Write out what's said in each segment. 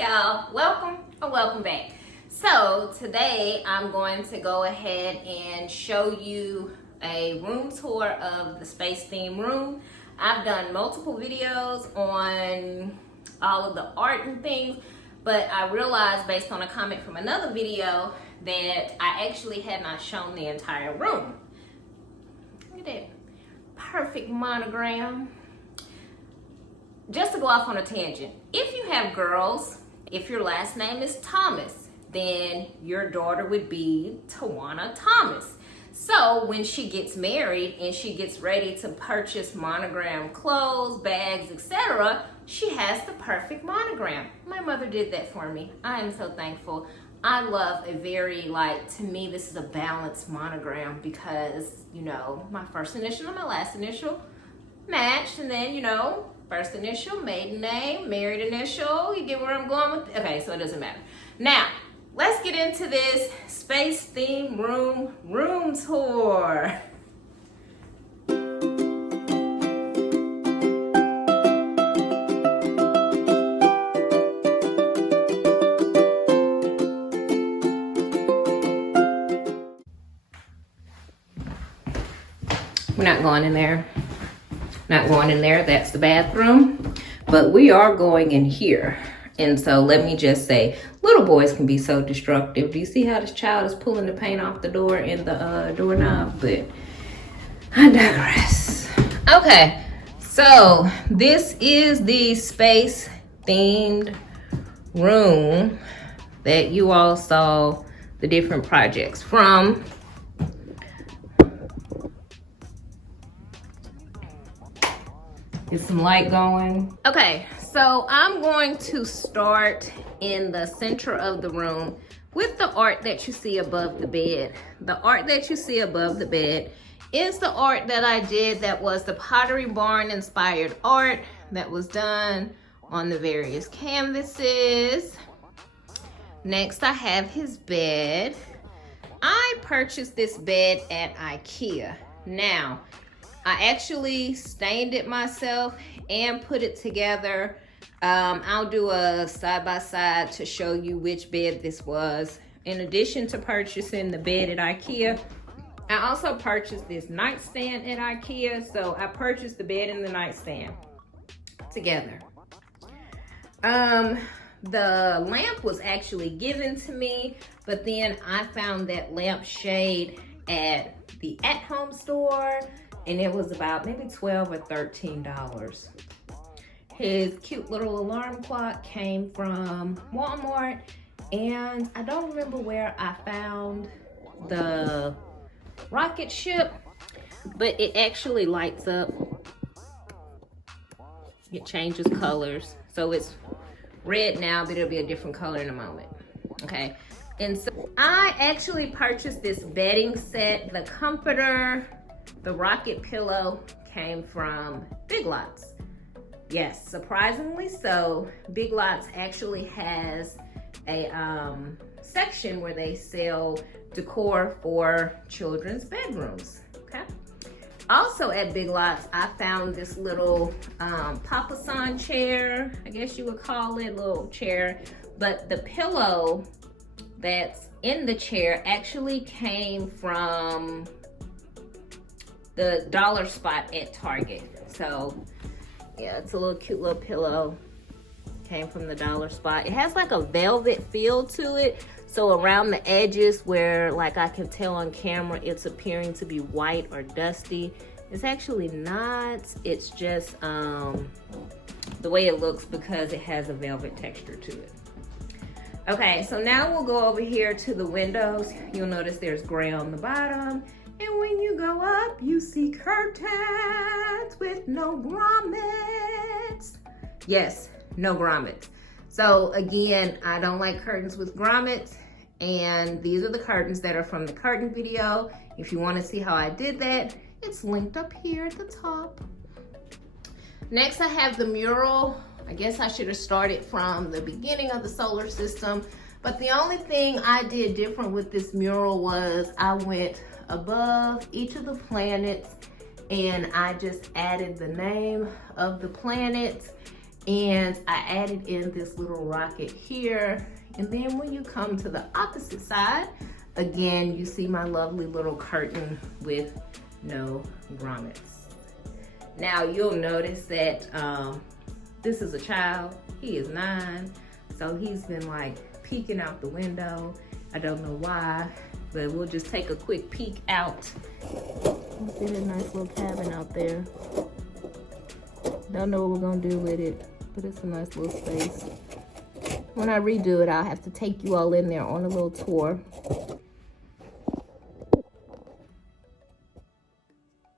y'all, welcome or welcome back. So today I'm going to go ahead and show you a room tour of the space theme room. I've done multiple videos on all of the art and things, but I realized based on a comment from another video that I actually had not shown the entire room. Look at that perfect monogram. Just to go off on a tangent, if you have girls, if your last name is Thomas, then your daughter would be Tawana Thomas. So when she gets married and she gets ready to purchase monogram clothes, bags, etc., she has the perfect monogram. My mother did that for me. I am so thankful. I love a very, to me, this is a balanced monogram because, my first initial and my last initial matched, and then, first initial, maiden name, married initial. You get where I'm going with? Okay, so it doesn't matter. Now, let's get into this space theme room tour. We're not going in there. Not going in there, that's the bathroom, but we are going in here. And so let me just say, little boys can be so destructive. Do you see how this child is pulling the paint off the door and the doorknob? But I digress. Okay, so this is the space themed room that you all saw the different projects from. Get some light going. Okay, so I'm going to start in the center of the room with the art that you see above the bed. The art that you see above the bed is the art that I did that was the Pottery Barn inspired art that was done on the various canvases. Next, I have his bed. I purchased this bed at Ikea. Now, I actually stained it myself and put it together. I'll do a side-by-side to show you which bed this was. In addition to purchasing the bed at Ikea, I also purchased this nightstand at Ikea. So I purchased the bed and the nightstand together. The lamp was actually given to me, but then I found that lampshade at the at-home store, and it was about maybe $12 or $13. His cute little alarm clock came from Walmart, and I don't remember where I found the rocket ship, but it actually lights up. It changes colors, so it's red now, but it'll be a different color in a moment. Okay, and so I actually purchased this bedding set. The comforter, the rocket pillow came from BigLots. Yes, surprisingly so. BigLots actually has a section where they sell decor for children's bedrooms. Okay. Also at BigLots, I found this little Papasan chair, I guess you would call it, little chair. But the pillow that's in the chair actually came from the dollar spot at Target. So yeah, it's a little cute little pillow. Came from the dollar spot. It has like a velvet feel to it. So around the edges where I can tell on camera it's appearing to be white or dusty, it's actually not. It's just the way it looks because it has a velvet texture to it. Okay, so now we'll go over here to the windows. You'll notice there's gray on the bottom. And when you go up, you see curtains with no grommets. Yes, no grommets. So again, I don't like curtains with grommets. And these are the curtains that are from the curtain video. If you want to see how I did that, it's linked up here at the top. Next, I have the mural. I guess I should have started from the beginning of the solar system. But the only thing I did different with this mural was I went above each of the planets and I just added the name of the planets And I added in this little rocket here. And then when you come to the opposite side, again, you see my lovely little curtain with no grommets. Now you'll notice that this is a child. He is 9, so he's been like peeking out the window. I don't know why, but we'll just take a quick peek out. You see that nice little cabin out there. Don't know what we're gonna do with it, but it's a nice little space. When I redo it, I'll have to take you all in there on a little tour.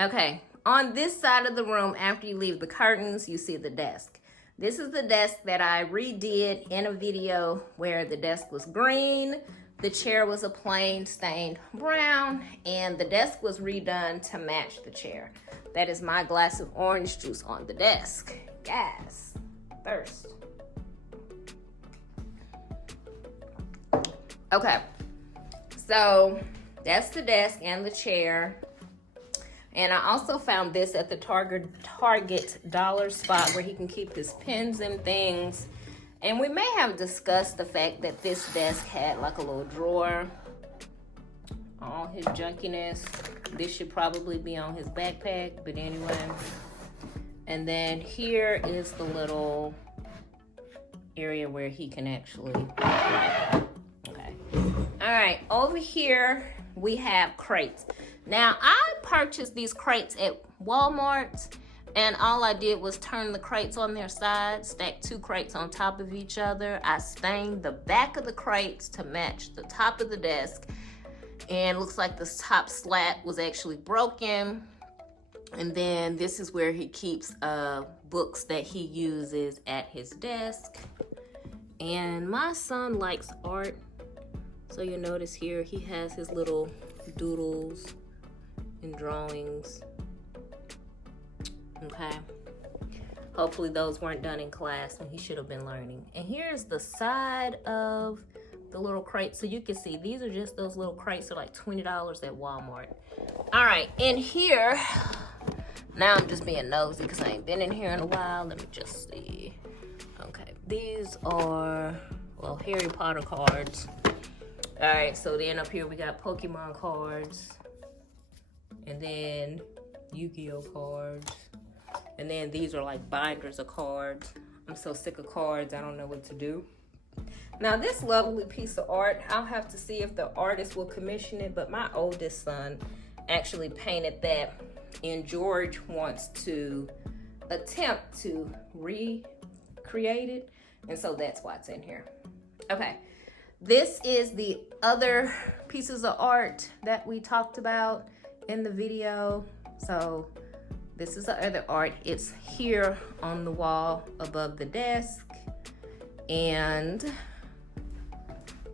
Okay, on this side of the room, after you leave the curtains, you see the desk. This is the desk that I redid in a video where the desk was green, the chair was a plain stained brown, and the desk was redone to match the chair. That is my glass of orange juice on the desk. Gas, thirst. Okay, so that's the desk and the chair. And I also found this at the Target dollar spot where he can keep his pens and things. And we may have discussed the fact that this desk had like a little drawer. All his junkiness. This should probably be on his backpack, but anyway. And then here is the little area where he can actually write. Okay. All right, over here we have crates. Now, I purchased these crates at Walmart, and all I did was turn the crates on their sides, stack 2 crates on top of each other. I stained the back of the crates to match the top of the desk, and looks like this top slat was actually broken. And then this is where he keeps books that he uses at his desk. And my son likes art, so you notice here he has his little doodles and drawings. Okay, hopefully those weren't done in class when he should have been learning. And here's the side of the little crate, so you can see these are just those little crates. They're like $20 at Walmart. All right, in here, now I'm just being nosy because I ain't been in here in a while. Let me just see. Okay, these are, well, Harry Potter cards. All right, so then up here we got Pokemon cards, and then Yu-Gi-Oh cards, and then these are like binders of cards. I'm so sick of cards, I don't know what to do. Now this lovely piece of art, I'll have to see if the artist will commission it, but my oldest son actually painted that, and George wants to attempt to recreate it, and so that's why it's in here. Okay. This is the other pieces of art that we talked about in the video. So this is the other art. It's here on the wall above the desk. And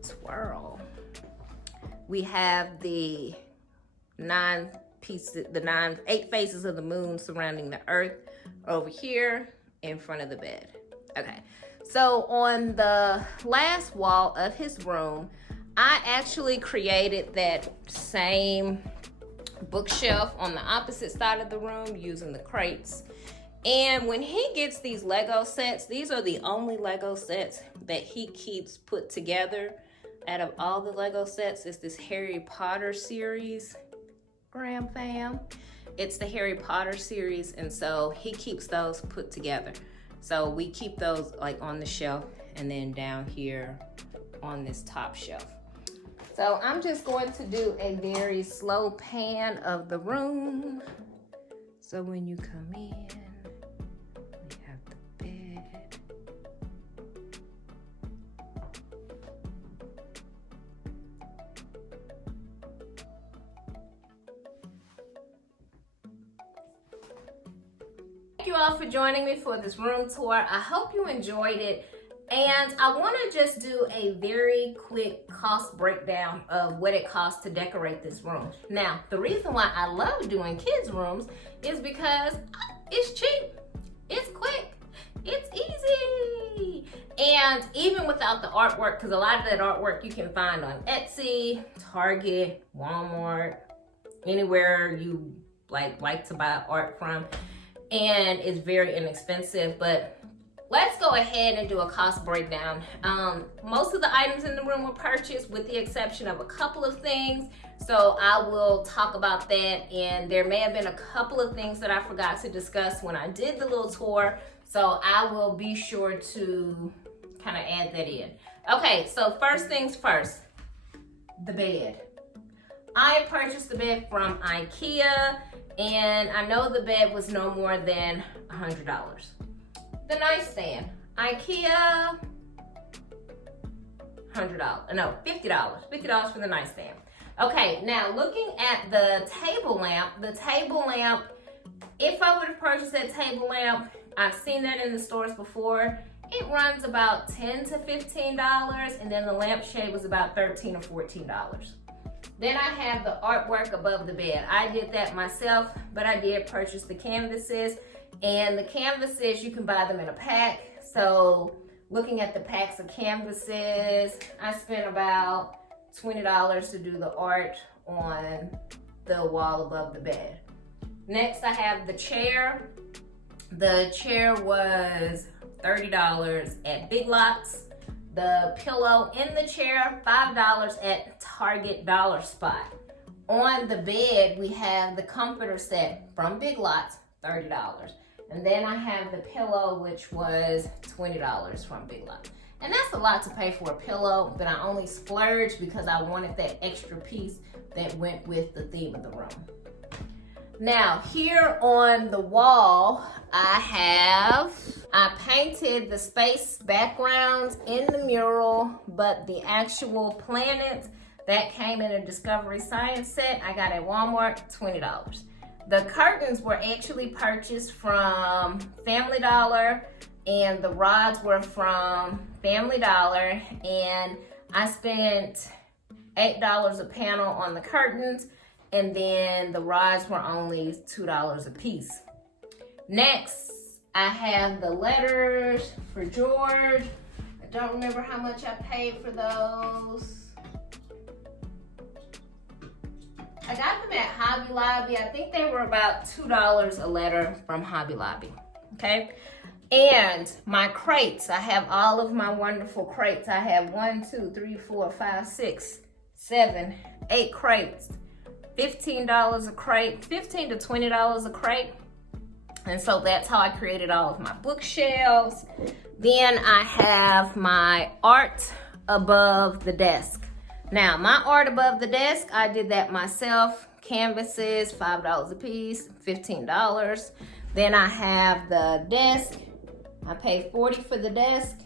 twirl. We have the 8 faces of the moon surrounding the earth over here in front of the bed. Okay. So on the last wall of his room, I actually created that same bookshelf on the opposite side of the room using the crates. And when he gets these Lego sets, these are the only Lego sets that he keeps put together. Out of all the Lego sets, it's this Harry Potter series. Graham fam. It's the Harry Potter series, and so he keeps those put together. So we keep those like on the shelf and then down here on this top shelf. So I'm just going to do a very slow pan of the room. So when you come in, we have the bed. Thank you all for joining me for this room tour. I hope you enjoyed it. And I want to just do a very quick cost breakdown of what it costs to decorate this room. Now, the reason why I love doing kids' rooms is because it's cheap, it's quick, it's easy. And even without the artwork, because a lot of that artwork you can find on Etsy, Target, Walmart, anywhere you like to buy art from. And it's very inexpensive, but Let's go ahead and do a cost breakdown. Most of the items in the room were purchased with the exception of a couple of things. So I will talk about that, and there may have been a couple of things that I forgot to discuss when I did the little tour. So I will be sure to kind of add that in. Okay, so first things first, the bed. I purchased the bed from Ikea, and I know the bed was no more than $100. The nightstand, Ikea, $100, no, $50 for the nightstand. Okay, now looking at the table lamp, if I would have purchased that table lamp, I've seen that in the stores before, it runs about $10 to $15, and then the lampshade was about $13 or $14. Then I have the artwork above the bed. I did that myself, but I did purchase the canvases, and the canvases, you can buy them in a pack. So looking at the packs of canvases, I spent about $20 to do the art on the wall above the bed. Next, I have the chair. The chair was $30 at BigLots. The pillow in the chair, $5 at Target Dollar Spot. On the bed, we have the comforter set from BigLots, $30. And then I have the pillow, which was $20 from BigLots. And that's a lot to pay for a pillow, but I only splurged because I wanted that extra piece that went with the theme of the room. Now, here on the wall, I painted the space backgrounds in the mural, but the actual planets that came in a Discovery Science set, I got at Walmart, $20. The curtains were actually purchased from Family Dollar, and the rods were from Family Dollar, and I spent $8 a panel on the curtains, and then the rods were only $2 a piece. Next, I have the letters for George. I don't remember how much I paid for those. I got them at Hobby Lobby. I think they were about $2 a letter from Hobby Lobby, okay? And my crates, I have all of my wonderful crates. I have 1, 2, 3, 4, 5, 6, 7, 8 crates. $15 a crate, $15 to $20 a crate. And so that's how I created all of my bookshelves. Then I have my art above the desk. Now, my art above the desk, I did that myself. Canvases, $5 a piece, $15. Then I have the desk. I paid $40 for the desk,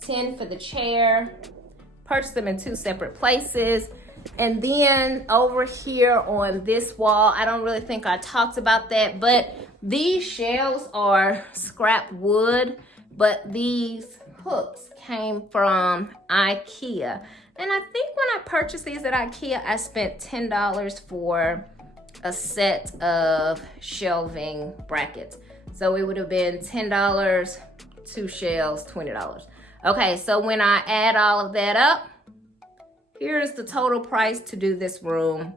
$10 for the chair. Purchased them in 2 separate places. And then over here on this wall, I don't really think I talked about that, but these shelves are scrap wood, but these hooks came from Ikea. And I think when I purchased these at Ikea, I spent $10 for a set of shelving brackets. So it would have been $10, 2 shelves, $20. Okay, so when I add all of that up, here's the total price to do this room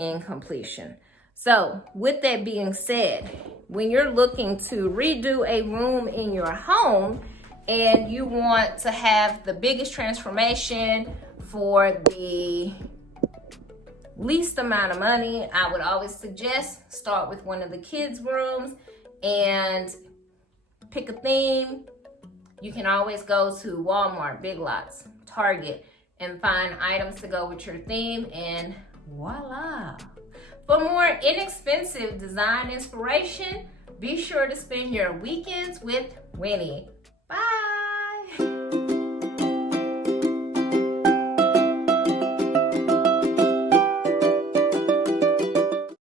in completion. So with that being said, when you're looking to redo a room in your home and you want to have the biggest transformation for the least amount of money, I would always suggest start with one of the kids' rooms and pick a theme. You can always go to Walmart, BigLots, Target, and find items to go with your theme, and voila. For more inexpensive design inspiration, be sure to spend your weekends with Winnie.